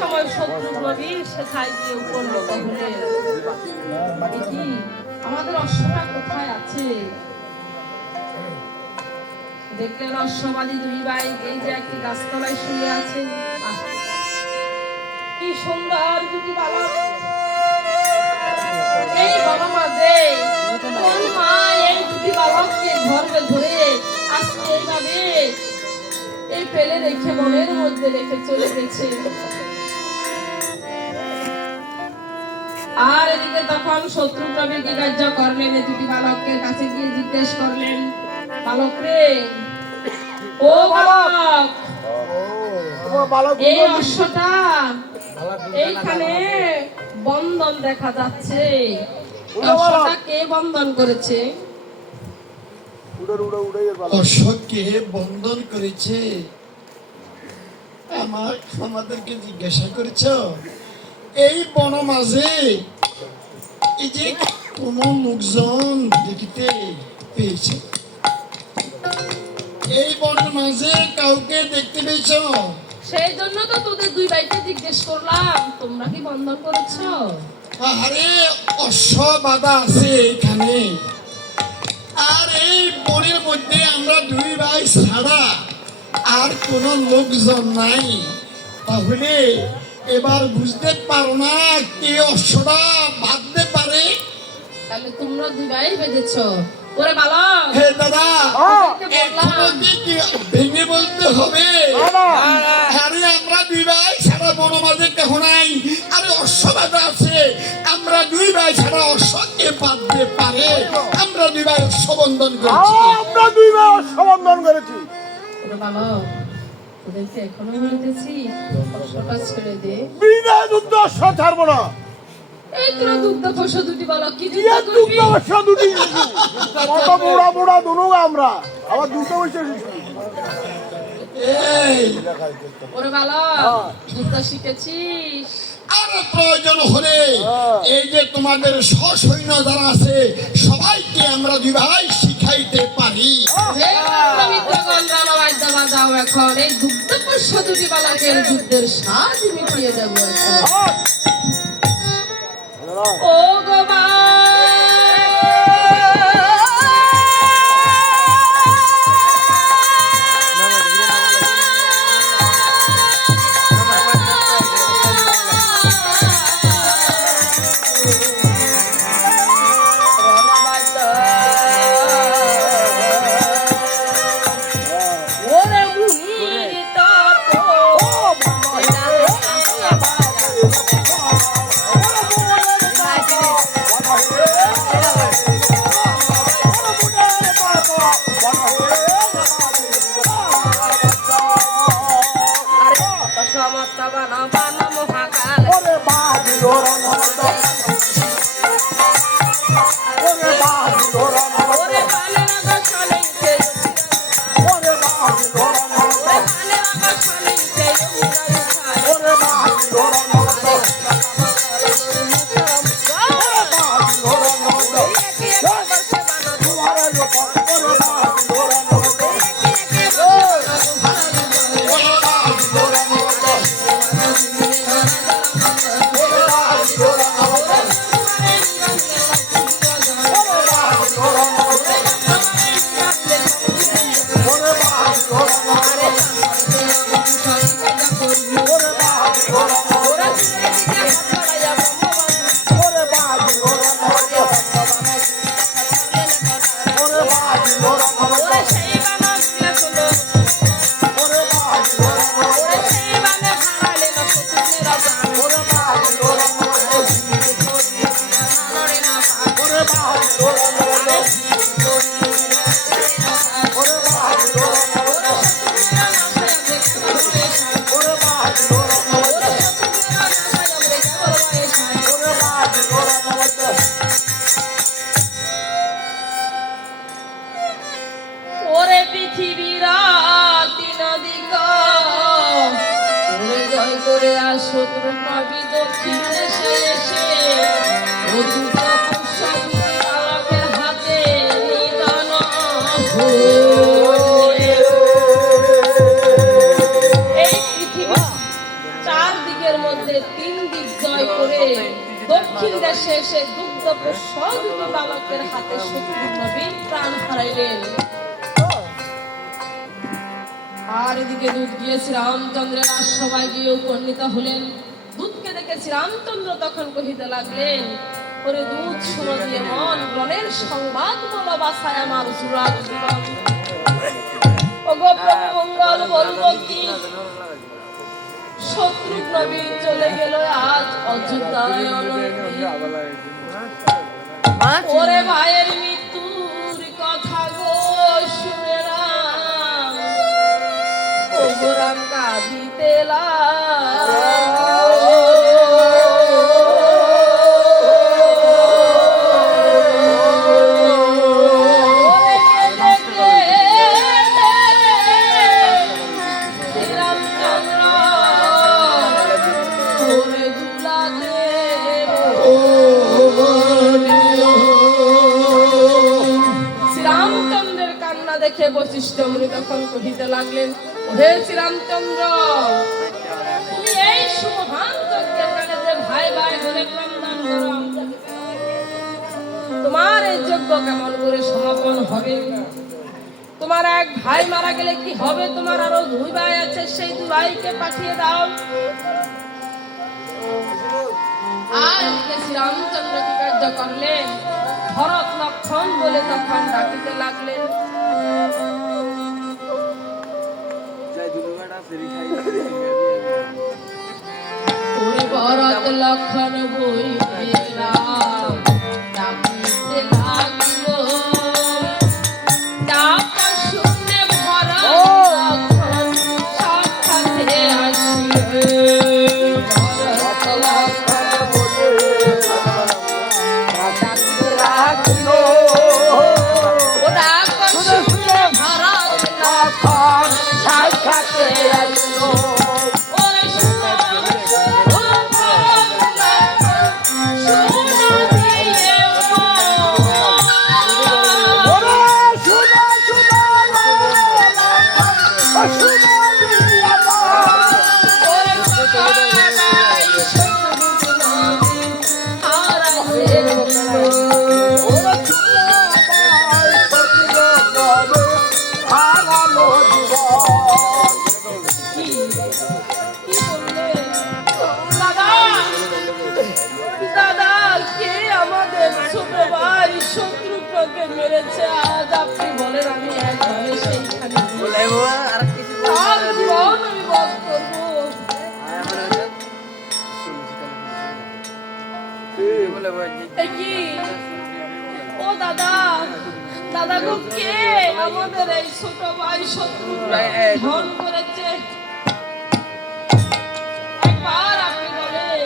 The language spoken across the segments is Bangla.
সময় শত্রু নবীর সেথায় গিয়ে উপনীত হলেন। কি আমাদের অশ্বটা কোথায় আছে? দেখলেন অশ্ববাদী দুই ভাই এই যে একটি গাছতলায় শুয়ে আছে। কি সুন্দর দুটি বালক! এই বনমাঝে কোন মা এই দুটি বালককে গর্ভে ধরে আজকে এইভাবে এই ফেলে রেখে বনের মধ্যে রেখে চলে গেছে? আর এদিকে তখন শত্রু নবী কি কার্য করলেন? এই দুটি বালকের কাছে গিয়ে জিজ্ঞেস করলেন, বালক রে, ও বালক, এই অশ্বটা এইখানে বন্ধন দেখা যাচ্ছে, অশ্বটা কে বন্ধন করেছে? অশ্বকে বন্ধন করেছে আমাদেরকে জিজ্ঞাসা করেছ? এই বন মাঝে এই যে কোন লোকজন দেখিতে পেয়েছে? এই বনের মাঝে কাউকে দেখতে পেয়েছ? সেই জন্য তো তোদের দুই ভাইকে জিজ্ঞেস করলাম, তোমরা কি বন্ধন করেছো? আরে অশ্ব বাধা আছে এখানে, আর এই বনের মধ্যে আমরা দুই ভাই ছাড়া আর কোন লোকজন নাই। তাহলে এবার বুঝতে পারো না কে অশ্বটা বাঁধতে পারে? তাহলে তোমরা দুই ভাই বেঁধেছো? ওরে বালক, হে দাদা, ভেঙে বলতে হবে। আরে আমরা দুই ভাই ছাড়া বন মাঝে কেহ নাই, আরে অশ্ব বাঁধা আছে। আমরা দুই ভাই ছাড়া অশ্বকে বাঁধতে পারে? আমরা দুই ভাই অশ্ব বন্ধন করেছি। আমরা দুই ভাই অশ্ব বন্ধন করেছি। ওরে বালক, তোদেরকে এখনো বলতেছি অশ্বটা ছেড়ে দে। বিনা যুদ্ধ অশ্ব ছাড়বো না। এই তোরা দুগ্ধ পশু দুটি বালক কি যুদ্ধ করবি? দুগ্ধ অশ্ব দুটি কত মোড়া মোড়া দুনুক আমরা আবার দুটো বসে ওরে বালক, যুদ্ধ শিখেছিস? আরো প্রয়োজন হলে এই যে তোমাদের সসৈন্য যারা আছে সবাইকে আমরা দুই ভাই শিখাইতে পারি। বাজাও এখন এই দুগ্ধ পশু দুটি বালকের যুদ্ধের স্বাদ মিটিয়ে দেবো। ও গোবা শত্রু নবী দক্ষিণ দেশে এসে বালকের হাতে নিধন এই পৃথিবী চারদিকের মধ্যে 3 দিক জয় করে দক্ষিণ দেশে এসে দুগ্ধপোষ্য দুটি বালকের হাতে শত্রুঘ্ন বীর প্রাণ হারাইলেন। আর এদিকে দূত গিয়ে শ্রীরামচন্দ্রের রাজসভায় গিয়ে উপনীত হলেন। দূতকে দেখে শ্রীরামচন্দ্র তখন কহিতে লাগলেন, ওরে দূত শুনো দিয়ে মন, রণের সংবাদ বলো বাসায় আমার সুরাজ জীবন। ওগো প্রভু মঙ্গল বলবো কি, শত্রুঘ্ন বীর চলে গেল আজ অযোধ্যায় অনন্তি। ওরে ভাইয়ের মৃত্যুর কথা গো শুনে রাম, ওগো রাম কাঁদিতে শ্রীরামচন্দ্রের কান্না দেখে বশিষ্ঠ মুনি তখন কহিতে লাগলেন, হে শ্রীরামচন্দ্র, তুমি এই সুমহান যজ্ঞের কালে যে ভাই ভাই ধরে ক্রন্দন করো, তোমার এই যজ্ঞ কেমন করে সমাপন হবে? তোমার এক ভাই মারা গেলে কি হবে? তোমার আরো 2 ভাই আছে, সেই 2 ভাইকে পাঠিয়ে দাও। আর এদিকে শ্রীরামচন্দ্র কি কার্য করলেন? ভরত লক্ষণ বলে তখন ডাকিতে লাগলেন। ওরে ভরত লক্ষণ বই রাম ডাকিতে লাগিল, ডাকা শুনে ভরত লক্ষণ সাক্ষাতে আসিল। ভরত লক্ষণ ডাকিতে লাগিল, ও ডাকা শুনে ভরত লক্ষণ সাক্ষাতে আসিল। ওরে শুনো শত্রুঘ্নকে মেরেছে, আজ আপনি বলেন আমি একবারে সেইখানে তার জীবন আমি বধ করবো। কি ও দাদা, দাদা গো, কে আমাদের এই ছোট ভাই শত্রুঘ্ন ধন করেছে? একবার আপনি বলেন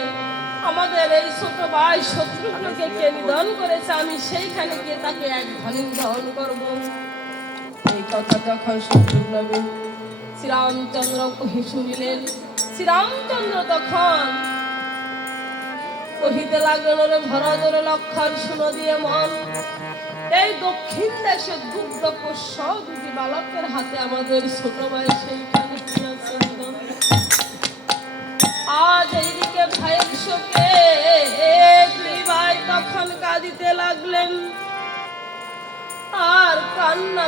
আমাদের এই ছোট ভাই শত্রুঘ্নকে কে নিধন করেছে, আমি সেইখানে গিয়ে তাকে এক ধনী দহন করব। এই কথা যখন শত্রুঘ্ন শ্রীরামচন্দ্র শুনিলেন, শ্রীরামচন্দ্র তখন কহিতে লাগলেন, ওরে ভরত লক্ষণ শুনো দিয়ে মন, এই দক্ষিণ দেশে দুগ্ধপোষ্য 2টি বালকের হাতে আমাদের ছোট ভাই সেইখানে আজ এইদিকে ভাইয়ের শোকে 2 ভাই তখন কাঁদিতে লাগলেন। আর কান্না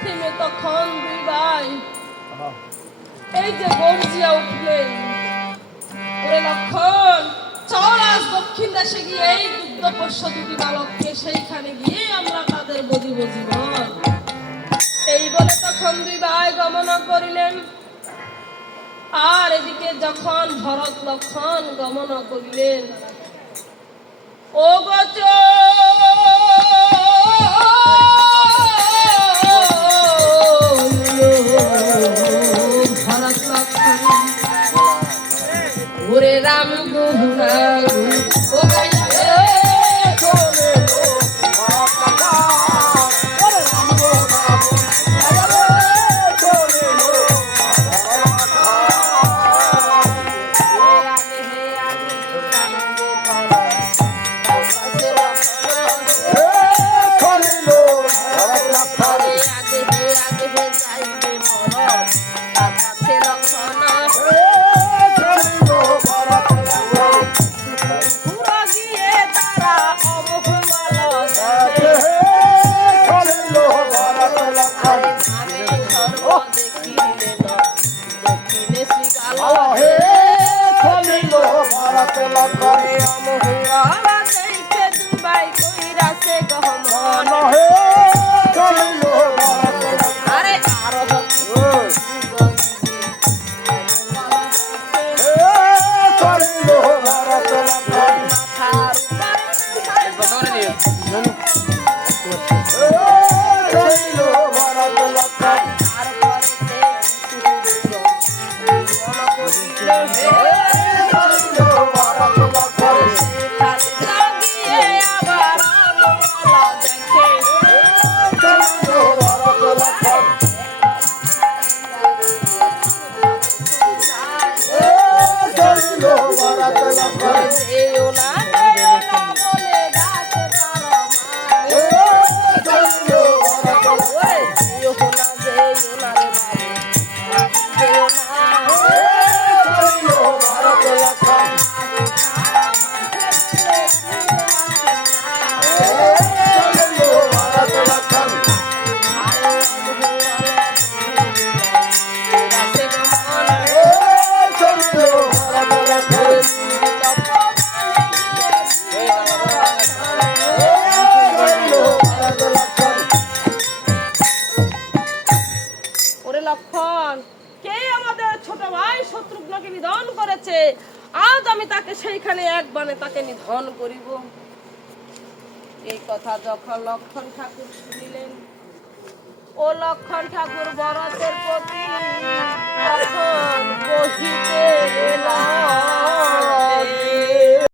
থেমে তখন 2 ভাই এই যে গর্জিয়া উঠলেন, ওরে লক্ষণ চল আজ দক্ষিণ দেশে গিয়ে এই দুগ্ধপোষ্য 2টি বালককে সেইখানে গিয়ে আমরা তাদের বদিব জীবন। এই বলে তখন 2 ভাই গমন করিলেন। আর এদিকে যখন ভরত লক্ষণ গমন করিলেন, ও গচ ভরত লক্ষণ ওরে রাম গুহা ও লক্ষণ ভরত লক্ষণ হে অমহুয়ারা দেখে দুবাই কইরাছে গহমন হে চলিল ভরত লক্ষণ আরে আরো চলিল ভরত লক্ষণ মাথার উপরে চলিল ভরত লক্ষণ তারপরে চলিল ভরত লক্ষণ লাগিয়ে আবার আলোলা দেখে চলিল ভরত লক্ষণ চলিল ভরত লক্ষণ যেও না বলে ডাকে তার মায় চলিল ভরত ওরে যেও না রে বাবু যেও না চলিল ভরত লক্ষণ চলিল ভরত লক্ষণ চলিল ভরত লক্ষণ চলিল ভরত লক্ষণ ওরে লক্ষণ কে আমাদের ছোট ভাই শত্রুঘ্নকে নিধন করেছে আজ আমি তাকে সেইখানে এক বাণে তাকে নিধন করিব এই কথা যখন লক্ষণ ঠাকুর শুনিলেন ও লক্ষণ ঠাকুর ভরতের প্রতি তখন কহিতে এলেন